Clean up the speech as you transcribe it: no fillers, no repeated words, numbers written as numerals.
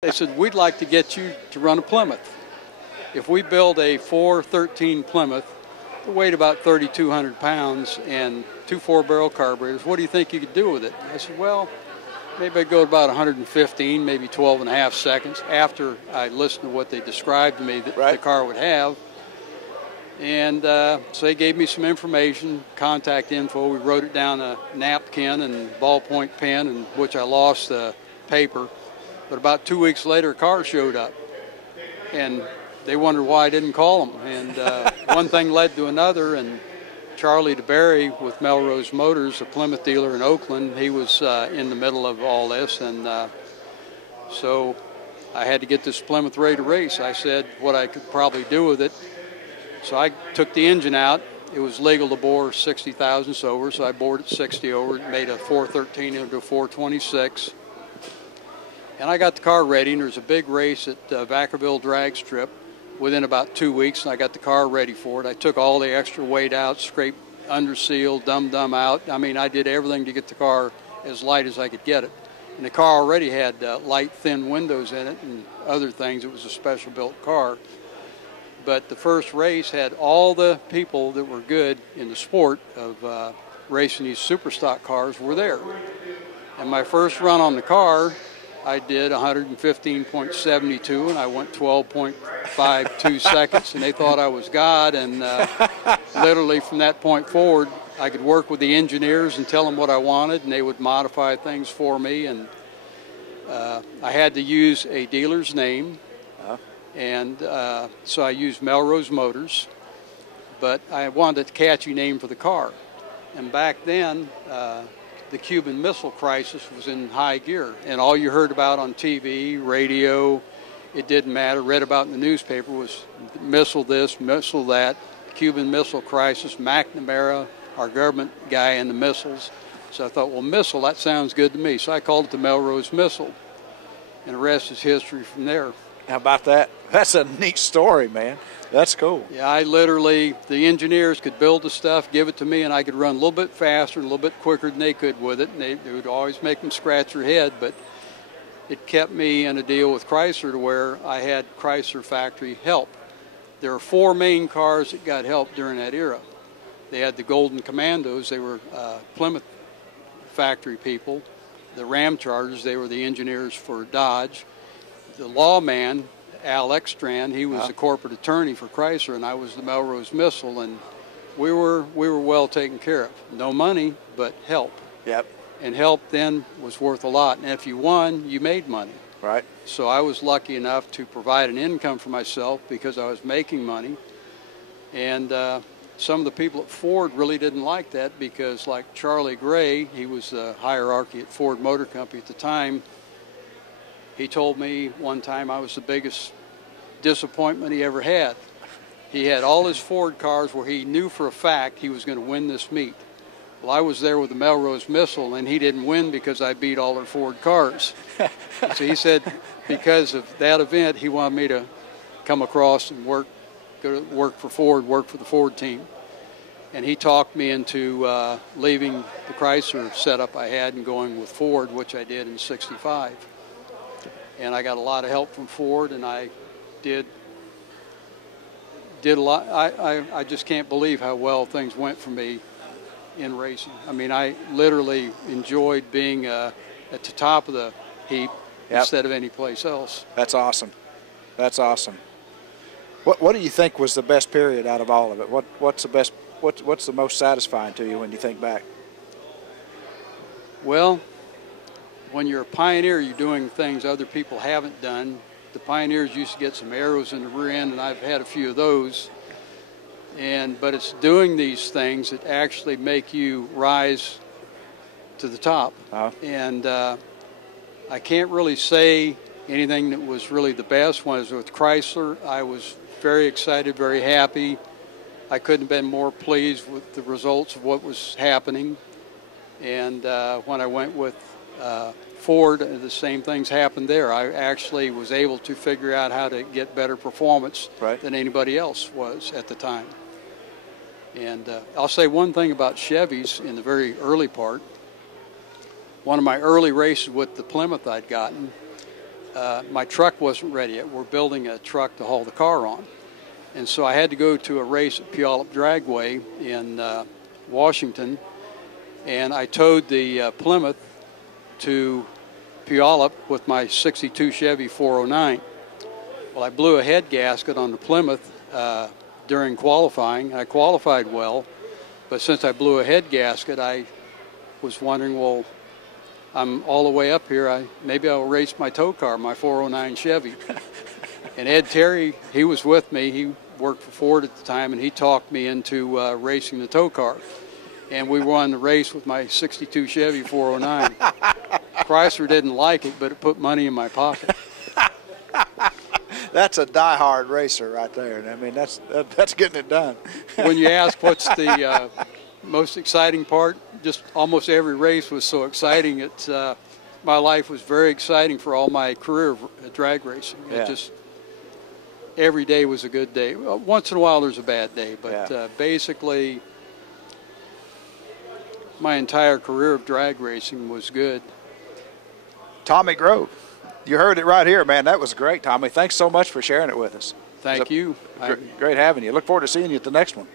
They said, we'd like to get you to run a Plymouth. If we build a 413 Plymouth, it weighed about 3,200 pounds and two 4-barrel carburetors, what do you think you could do with it? I said, well, maybe I'd go about 115, maybe 12 and a half seconds after I listened to what they described to me that the car would have. And so they gave me some information, contact info. We wrote it down a napkin and ballpoint pen, in which I lost the paper. But about 2 weeks later, a car showed up. And they wondered why I didn't call them. And one thing led to another. And Charlie DeBerry with Melrose Motors, a Plymouth dealer in Oakland, he was in the middle of all this. And so I had to get this Plymouth ready to race. I said what I could probably do with it. So I took the engine out. It was legal to bore 60 thousandths over, so I bored it 60 over, made a 413 into a 426. And I got the car ready, and there was a big race at Vacaville Drag Strip within about 2 weeks, and I got the car ready for it. I took all the extra weight out, scraped under seal, dumb out. I mean, I did everything to get the car as light as I could get it. And the car already had light, thin windows in it and other things. It was a special built car. But the first race had all the people that were good in the sport of racing these super stock cars were there. And my first run on the car, I did 115.72, and I went 12.52 seconds, and they thought I was God. And literally from that point forward, I could work with the engineers and tell them what I wanted, and they would modify things for me. And I had to use a dealer's name. And so I used Melrose Motors, but I wanted a catchy name for the car. And back then, the Cuban Missile Crisis was in high gear. And all you heard about on TV, radio, it didn't matter, read about in the newspaper was missile this, missile that, Cuban Missile Crisis, McNamara, our government guy in the missiles. So I thought, well, missile, that sounds good to me. So I called it the Melrose Missile. And the rest is history from there. How about that? That's a neat story, man. That's cool. Yeah, I literally, the engineers could build the stuff, give it to me, and I could run a little bit faster, a little bit quicker than they could with it. And they would always make them scratch their head, but it kept me in a deal with Chrysler to where I had Chrysler factory help. There are four main cars that got help during that era. They had the Golden Commandos. They were Plymouth factory people. The Ram Chargers, they were the engineers for Dodge. The lawman, Al Ekstrand, he was the corporate attorney for Chrysler, and I was the Melrose Missile, and we were well taken care of. No money, but help. Yep. And help then was worth a lot. And if you won, you made money. Right. So I was lucky enough to provide an income for myself because I was making money. And some of the people at Ford really didn't like that because, like Charlie Gray, he was the hierarchy at Ford Motor Company at the time. He told me one time I was the biggest disappointment he ever had. He had all his Ford cars where he knew for a fact he was going to win this meet. Well, I was there with the Melrose Missile, and he didn't win because I beat all their Ford cars. So he said because of that event, he wanted me to come across and go to work for Ford, work for the Ford team. And he talked me into leaving the Chrysler setup I had and going with Ford, which I did in '65. And I got a lot of help from Ford, and I did a lot. I just can't believe how well things went for me in racing. I mean, I literally enjoyed being at the top of the heap instead of any place else. That's awesome. That's awesome. What do you think was the best period out of all of it? What's the best? What's the most satisfying to you when you think back? Well, when you're a pioneer, you're doing things other people haven't done. The pioneers used to get some arrows in the rear end, and I've had a few of those. But it's doing these things that actually make you rise to the top. And I can't really say anything that was really the best. When I was with Chrysler, I was very excited, very happy. I couldn't have been more pleased with the results of what was happening. And when I went with Ford, the same things happened there. I actually was able to figure out how to get better performance than anybody else was at the time. And I'll say one thing about Chevys in the very early part. One of my early races with the Plymouth I'd gotten, my truck wasn't ready yet. We're building a truck to haul the car on. And so I had to go to a race at Puyallup Dragway in Washington, and I towed the Plymouth to Puyallup with my 62 Chevy 409. Well, I blew a head gasket on the Plymouth during qualifying. I qualified well, but since I blew a head gasket, I was wondering, well, I'm all the way up here. Maybe I'll race my tow car, my 409 Chevy. And Ed Terry, he was with me. He worked for Ford at the time, and he talked me into racing the tow car. And we won the race with my 62 Chevy 409. Chrysler didn't like it, but it put money in my pocket. That's a die-hard racer right there. I mean, that's getting it done. When you ask what's the most exciting part, just almost every race was so exciting. It's my life was very exciting for all my career of drag racing. Yeah. It just every day was a good day. Once in a while there's a bad day, but yeah. Basically my entire career of drag racing was good. Tommy Grove, you heard it right here, man. That was great, Tommy. Thanks so much for sharing it with us. Thank you. Great having you. Look forward to seeing you at the next one.